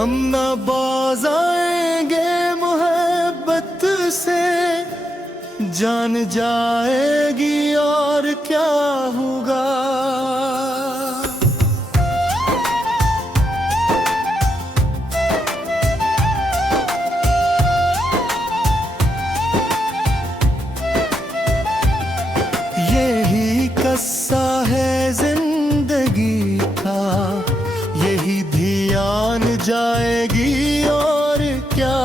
हम ना बाज आएंगे मोहब्बत से, जान जाएगी और क्या होगा। यही कस्सा है जिंदगी का, यही ध्यान जाएगी और क्या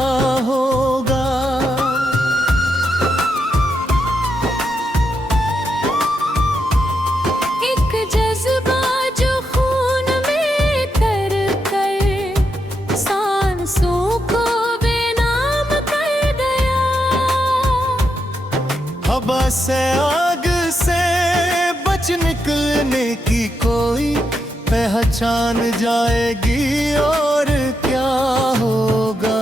होगा। एक जज्बा जो खून में तर कर सांसों को बेनाम कर गया। हवा से आग से बच निकलने की कोई पहचान जाएगी और क्या होगा।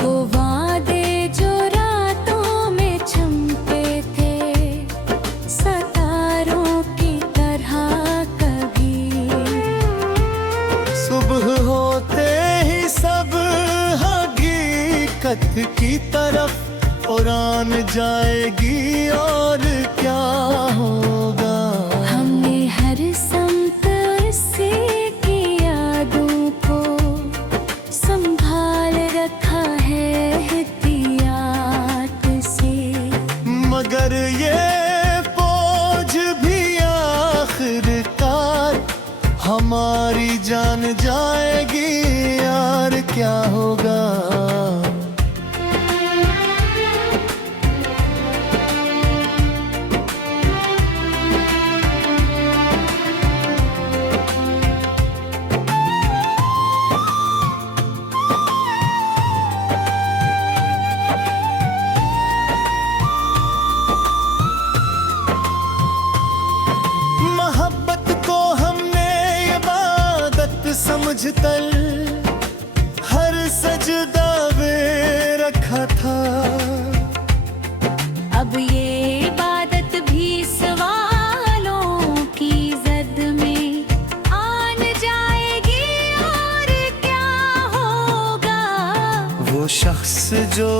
वो वादे जो रातों में चमके थे सितारों की तरह, कभी सुबह होते ही सब हकीकत की तरफ उड़ान जाएगी और क्या होगा। हमने हर समत से की यादों को संभाल रखा है एहतियात से। मगर ये बोझ भी आखिरकार हमारी जान जाएगी यार क्या होगा। समझतर हर सजदा में रखा था। अब ये इबादत भी सवालों की जद में आन जाएगी और क्या होगा। वो शख्स जो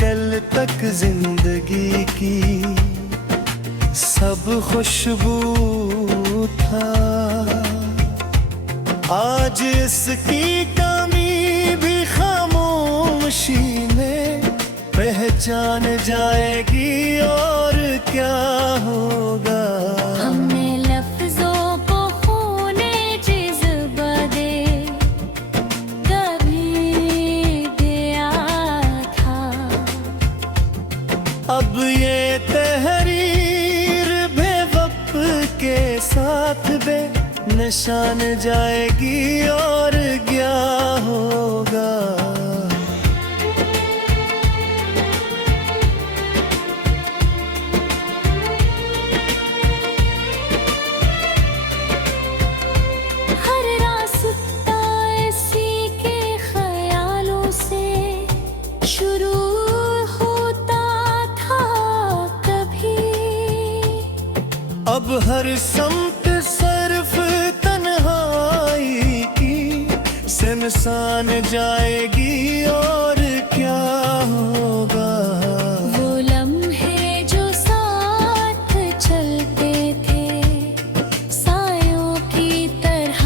कल तक जिंदगी की सब खुशबू था, आज इसकी कमी भी खामोशी में पहचान जाएगी और क्या होगा। हमने लफ्जों को खूने जज्बा दे कभी दिया था। अब ये तहरीर बेवक्त के साथ बे निशान जाएगी और क्या होगा। हर रास्ता इसी के ख्यालों से शुरू होता था कभी। अब हर समत सिर्फ तन्हाई की सिमसान जाएगी और क्या होगा। वो लम्हे जो साथ चलते थे सायों की तरह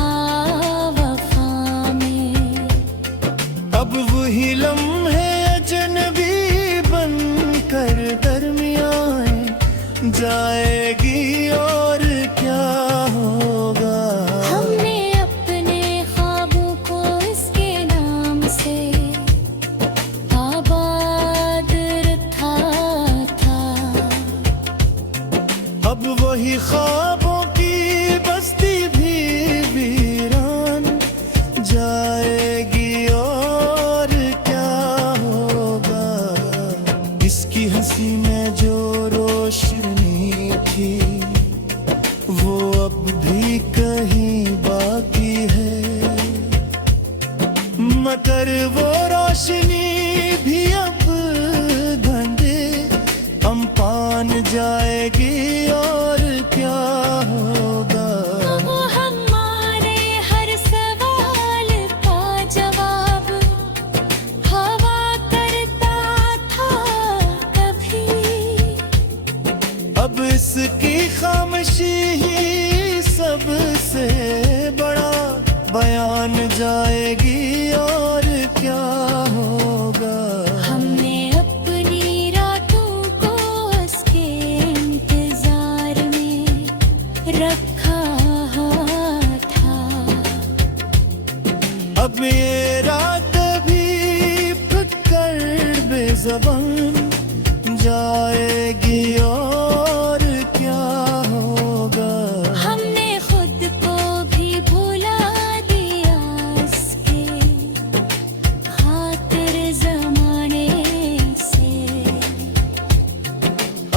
वफा में, अब वही लम्हे अजनबी बनकर दरमियान जाएगी और क्या होगा। हमने अपने ख्वाबों को इसके नाम से आबाद रखा था। अब वही ख्वाबों की बस्ती भी वीरान जाएगी और क्या होगा। इसकी हंसी में जो रोशनी थी वो अब भी कहीं बाकी है, मगर वो रोशनी भी अब धंधे अम्पान जाएगी और क्या होगा। वो हमारे हर सवाल का जवाब उसकी खामोशी ही सबसे बड़ा बयान जाएगी और क्या होगा। हमने अपनी रातों को उसके इंतजार में रखा था। अब ये रात भी फकर बेज़बान जाएगी और क्या होगा। हमने खुद को भी भुला दिया इसके खातिर ज़माने से।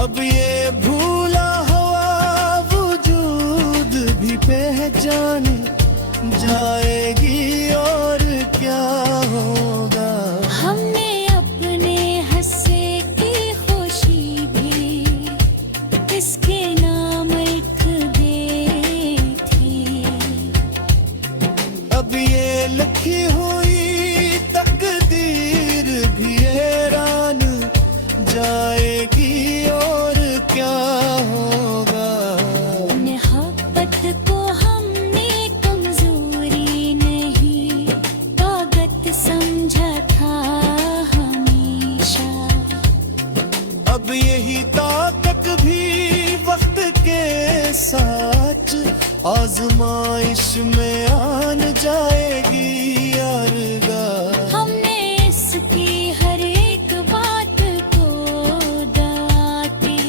अब ये भूला हुआ वजूद भी पहचान जाएगी और क्या होगा। हमने अपने हंसे की खुशी भी इसके नाम लिख दी थी। अब ये लिखी हुई तकदीर भी हैरान जाएगी और क्या होगा। मोहब्बत को हमने कमजोरी नहीं ताकत समझा था हमेशा। अब यही ताकत भी वक्त के साथ आजमाइश में आन जाएगी यारगा। हमने इसकी हर एक बात को दवा की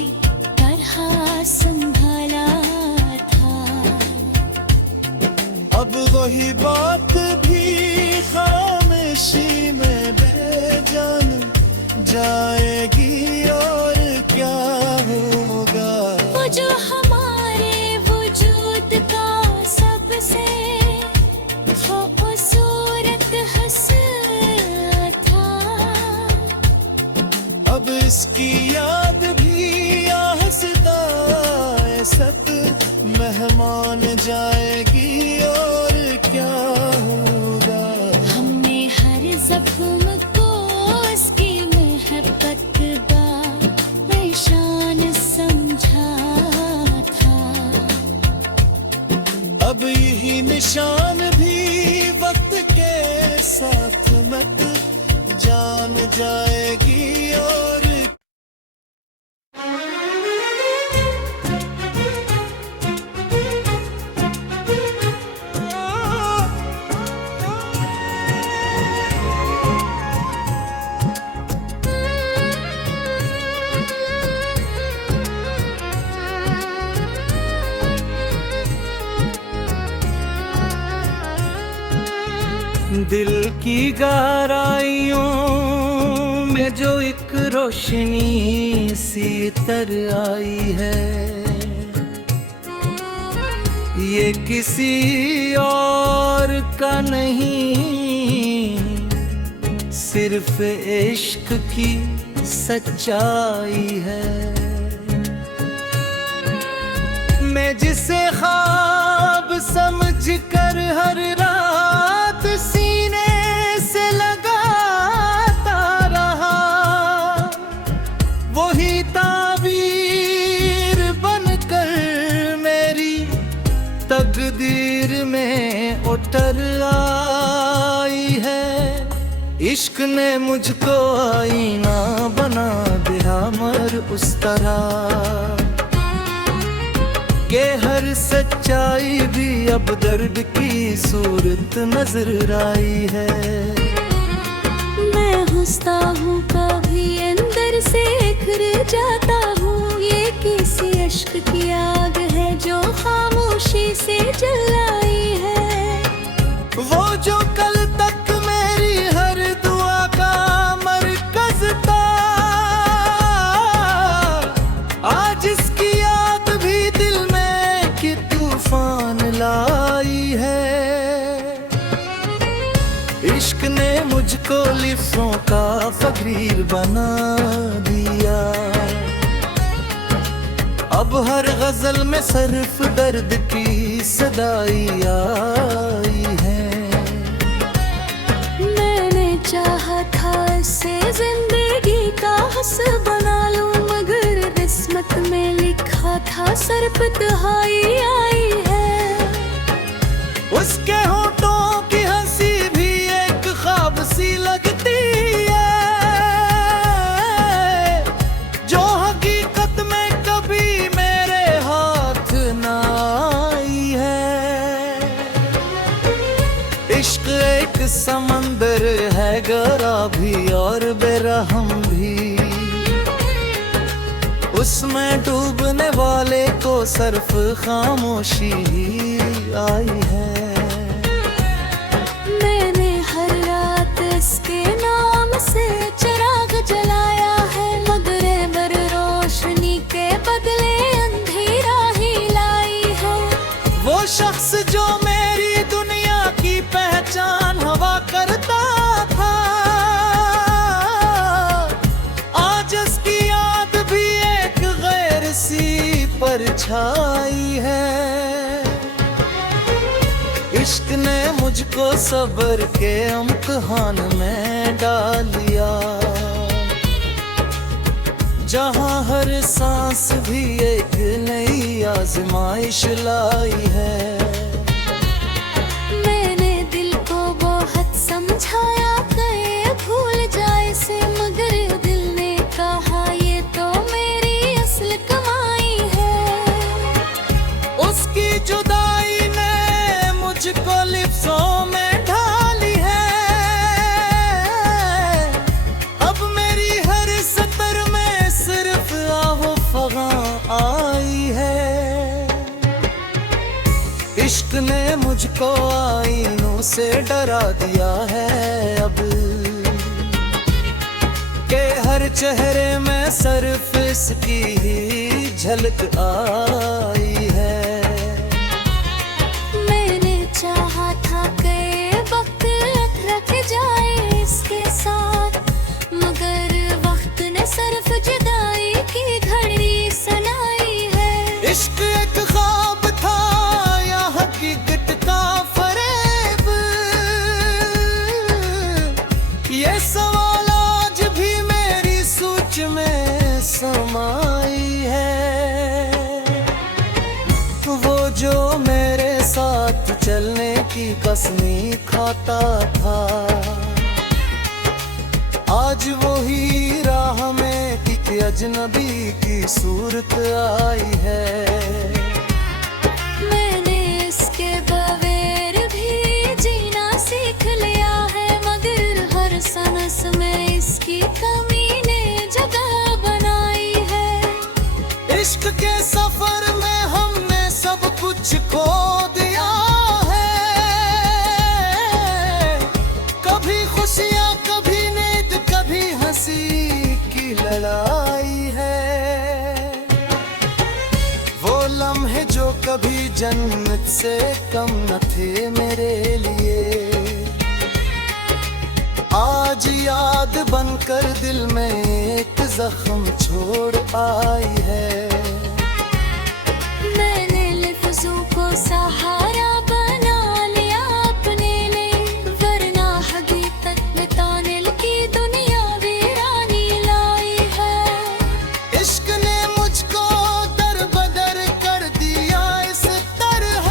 तरह संभाला था। अब वही बात भी खामोशी में बेजान जाएगी और क्या होगा। वो जो हमारे वजूद का सबसे खूबसूरत हिस्सा था। अब इसकी याद भी आहिस्ता सत मेहमान जाएगी और क्या होगा। हमने हर जख्म को उसकी मोहब्बत का निशान समझा था। अब यही निशान भी वक्त के साथ मत जान जाएगी और दिल की गहराइयों में जो एक रोशनी सी तर आई है, ये किसी और का नहीं सिर्फ इश्क की सच्चाई है। मैं जिसे ख्वाब समझ कर हर रात सीने से लगाता रहा, वही ताबीर बनकर मेरी तकदीर में उतर आई है। इश्क ने मुझको आईना बना दिया मर उस तरह के हर सच्चाई भी अब दर्द की सूरत नजर आई है। मैं हंसता हूँ कभी अंदर से बिखर जाता हूँ, ये किसी अश्क की आग है जो खामोशी से जलाई है। वो जो कल तक मेरी हर दुआ का मरकज था, आज इसकी याद भी दिल में कि तूफान लाई है। इश्क ने मुझको लिफ्टों का फकीर बना दिया, अब हर गजल में सिर्फ दर्द की सदाई आई है। मैंने चाहा था इसे जिंदगी का हस बना लूं, मगर किस्मत में लिखा था सर पे तुहाई आई है। उसके होठों की हंसी भी एक ख्वाब सी लगती है, जो हकीकत में कभी मेरे हाथ ना आई है। इश्क एक समंदर है, गहरा भी और बेरहम भी, उसमें डूबने वाले को सिर्फ खामोशी ही आई है। मैंने हर रात इसके नाम से चिराग जलाया है, मगर बर रोशनी के बदले अंधेरा ही लाई है। वो शख्स जो मेरी दुनिया की पहचान हवा करता था, आज उसकी याद भी एक गैर सी परछाई है। इश्क ने मुझको सब्र के इम्तिहान में डाल दिया, जहां हर सांस भी एक नई आजमाइश लाई है। मैंने दिल को बहुत समझाया कि भूल जाए से, मगर दिल ने कहा ये तो मेरी असल कमाई है। उसकी जुदाई ने मुझको लिफ्ज़ों में ढाली है, अब मेरी हर सतर में सिर्फ आहो फगां आई है। इश्क ने मुझको आईनों से डरा दिया है अब, के हर चेहरे में सिर्फ इसकी ही झलक आई है। मैंने चाहा था कि वक्त रख जाए इसके साथ, मगर वक्त ने सिर्फ जुदाई की घड़ी सुनाई है। इश्क एक ख्वाब था या हकीकत का फरेब, ये सवाल आज भी मेरी सोच में समाई है। वो जो मेरे साथ चलने की कसमें खाता था, आज वही राह में एक अजनबी की सूरत आई है। मैंने इसके बगैर भी जीना सीख लिया है, मगर हर सांस में इसकी कमी ने जगह बनाई है। इश्क के सफर में हमने सब कुछ खो दिया है, कभी खुशियाँ कभी नींद कभी हंसी की लड़ाई है। वो लम्हे जो कभी जन्नत से कम न थे मेरे लिए, आज याद बनकर दिल में एक जख्म छोड़ आई है। मैंने लफ्जों को सहारा बना लिया अपने लिए, वरना हकीकत में तानिल की दुनिया वीरानी लाई है। इश्क ने मुझको दर बदर कर दिया इस तरह,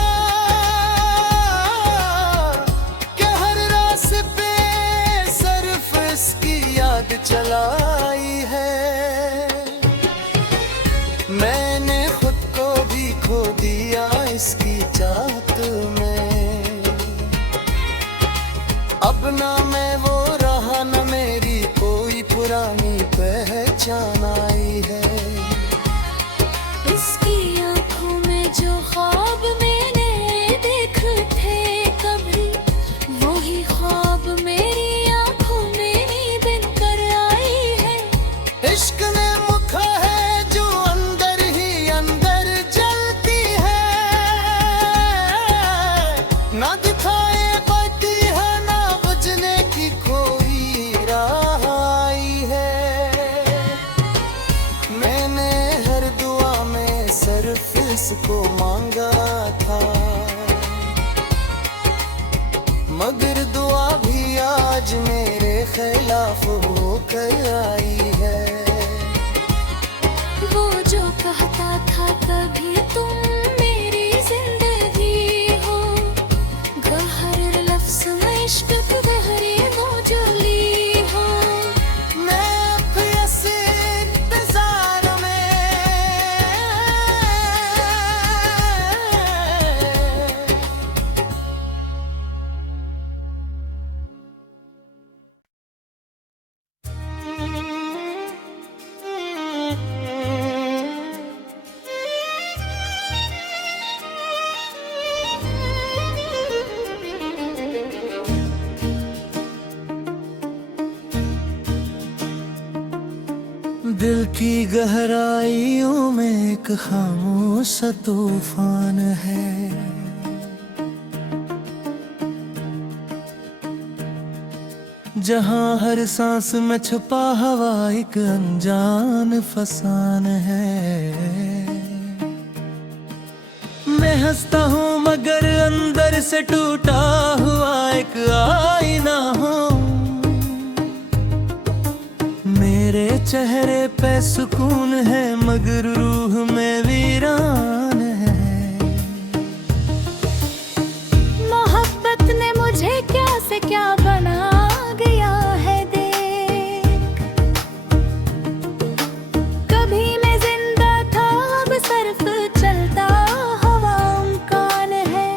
कि हर रास्ते सिर्फ इसकी याद चलाई है। मैंने खुद को भी खो दिया इसकी चाहत में, अब ना मैं वो रहा न मेरी कोई पुरानी पहचान आई है। इसकी आंखों में जो ख्वाब मैंने देखे थे कभी, वही ख्वाब मेरी आंखों में नींद बनकर आई है। इश्क ने मुखा है जो अंदर ही अंदर जलती है, ना दिखाए पड़ती है ना बुझने की कोई राह आई है। मैंने हर दुआ में सिर्फ इसको मांगा था, मगर दुआ भी आज मेरे खिलाफ होकर आई है। वो जो कहता था कभी तो की गहराइयों में एक खामोश सा तूफान है। जहाँ हर सांस में छुपा हवा एक अनजान फसान है। मैं हंसता हूँ मगर अंदर से टूटा हुआ एक आईना हूँ। मेरे चेहरे पे सुकून है मगर रूह में वीरान है। मोहब्बत ने मुझे क्या से क्या बना गया है देख। कभी मैं जिंदा था अब सिर्फ चलता हवा उम्कान है।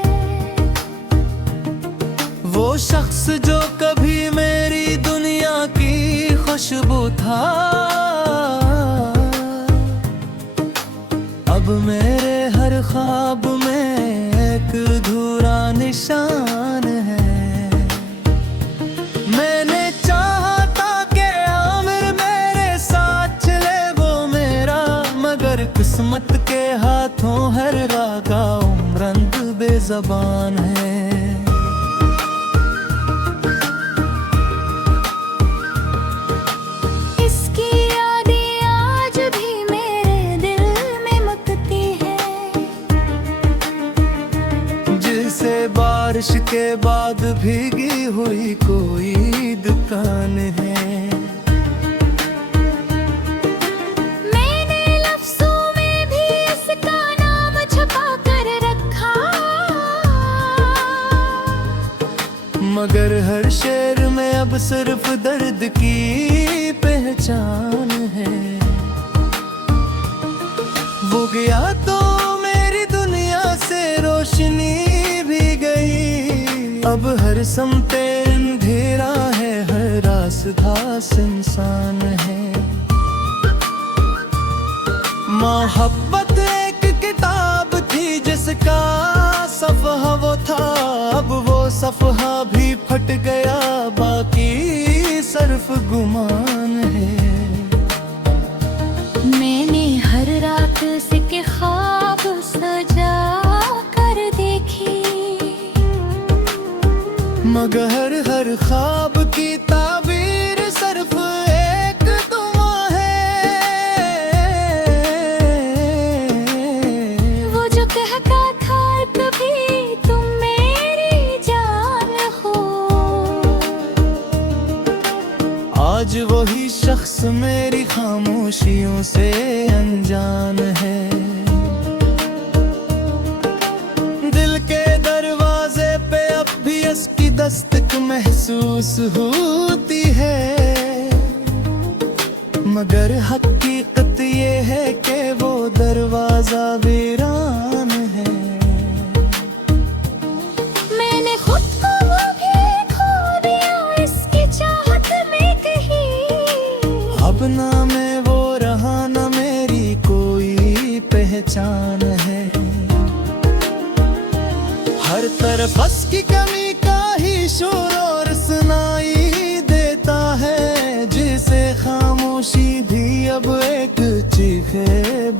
वो शख्स जो कभी मेरी दुनिया की खुशबू था अब मेरे हर ख्वाब में एक अधूरा निशान है। मैंने चाहा था कि आमिर मेरे साथ चले वो मेरा, मगर किस्मत के हाथों हर रागा उम्रंद बेज़बान है। बारिश के बाद भीगी हुई कोई दुकान है। मैंने लफ्ज़ों में भी इसका नाम छुपा कर रखा, मगर हर शेर में अब सिर्फ दर्द की पहचान है। वो गया तो मेरी दुनिया से रोशनी अब हर समते अंधेरा है, हर रास्ता सुनसान है। मोहब्बत एक किताब थी जिसका सफ़हा वो था, अब वो सफ़हा भी फट गया बाकी सिर्फ गुमान है। मैंने हर रात से के ख्वाब सजा कर देखी, मगर हर ख्वाब की ताबीर सिर्फ एक दुआ है। वो जो कहता था कभी तुम मेरी जान हो, आज वही शख्स मेरी खामोशियों से अनजान है। दिल के दरवाजे पे अब भी इसकी दस्तक महसूस होती है, मगर हकीकत ये है कि वो दरवाजा वीरान है। मैंने खुद को वो भी खो दिया इसकी चाहत में कहीं। अब ना मैं वो रहा ना मेरी कोई पहचान है। हर तरफ उसकी कमी का ही शोर और सुनाई देता है, जिसे खामोशी भी अब एक चीखे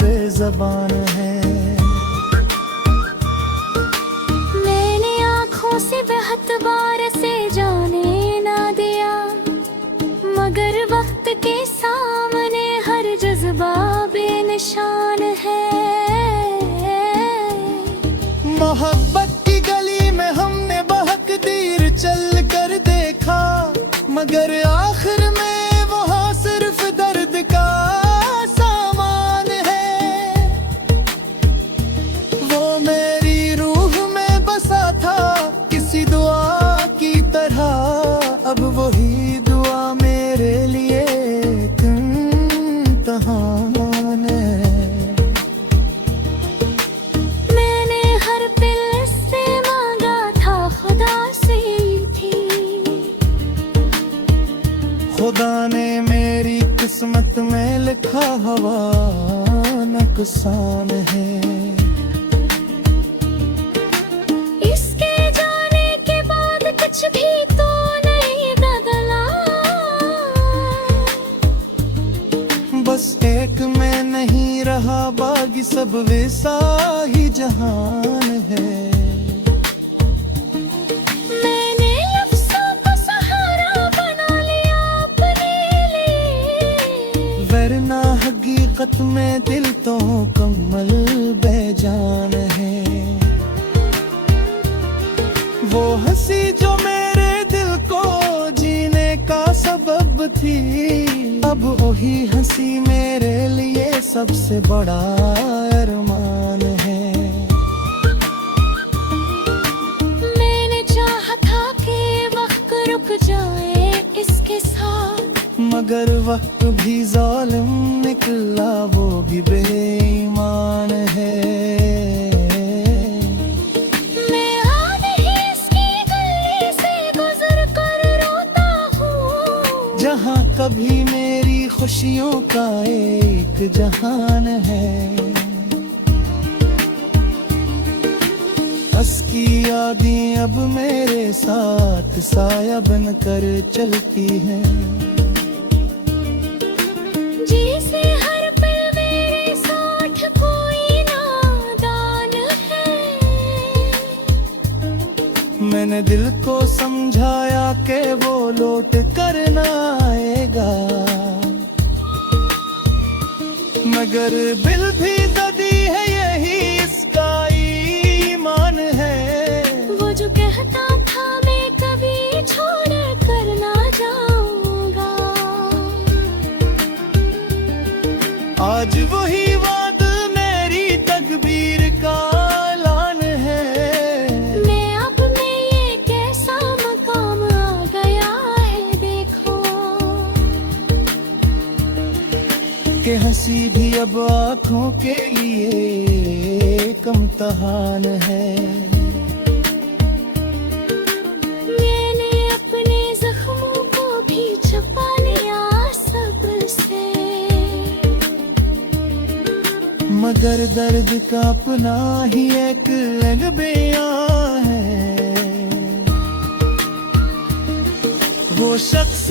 बेज़बान है। मैंने आँखों से बहत बार से जाने ना दिया, मगर वक्त के सामने हर जज्बा बेनिशान है। मोहब्बत की गली में हमने बहक दीर चल कर देखा, मगर आखिर में वहाँ सिर्फ दर्द का सामान है। वो मेरी रूह में बसा था किसी दुआ की तरह, अब वही दुआ मेरे लिए एक इम्तिहान है। खुदा ने मेरी किस्मत में लिखा हवा नुकसान है। इसके जाने के बाद कुछ भी तो नहीं बदला, बस एक बाकी सब वैसा ही जहान है। मैंने लफ्ज़ों को सहारा बना लिया अपने लिए, वरना हकीकत में दिल तो मुकम्मल बेजान है। वो हंसी जो मेरे दिल को जीने का सबब थी, अब वही हंसी मेरे लिए सबसे बड़ा अरमान है। मैंने चाहा था कि वक्त रुक जाए इसके साथ, मगर वक्त भी जालिम निकला, वो भी बेईमान है। मैं आज ही इसकी गली से गुजर कर रोता हूँ, जहाँ कभी मेरी खुशियों का एक जहान है। हंस की यादें अब मेरे साथ साया बनकर चलती हैं। जैसे हर पल मेरे साथ कोई नादान है। मैंने दिल को समझाया कि वो लौट कर न आएगा, मगर दिल भी ददी है, यही इसका ईमान है। वो जो कहता था मैं कभी छोड़ कर ना जाऊंगा, आज वही वाद मेरी तकदीर का ऐलान है। मैं अब में ये कैसा मकाम आ गया है देखो, कि हंसी भी अब आँखों के लिए एक इम्तिहान है। मैंने अपने जख्मों को भी छुपा लिया सब्र से, मगर दर्द का अपना ही एक अलग बयां है। वो शख्स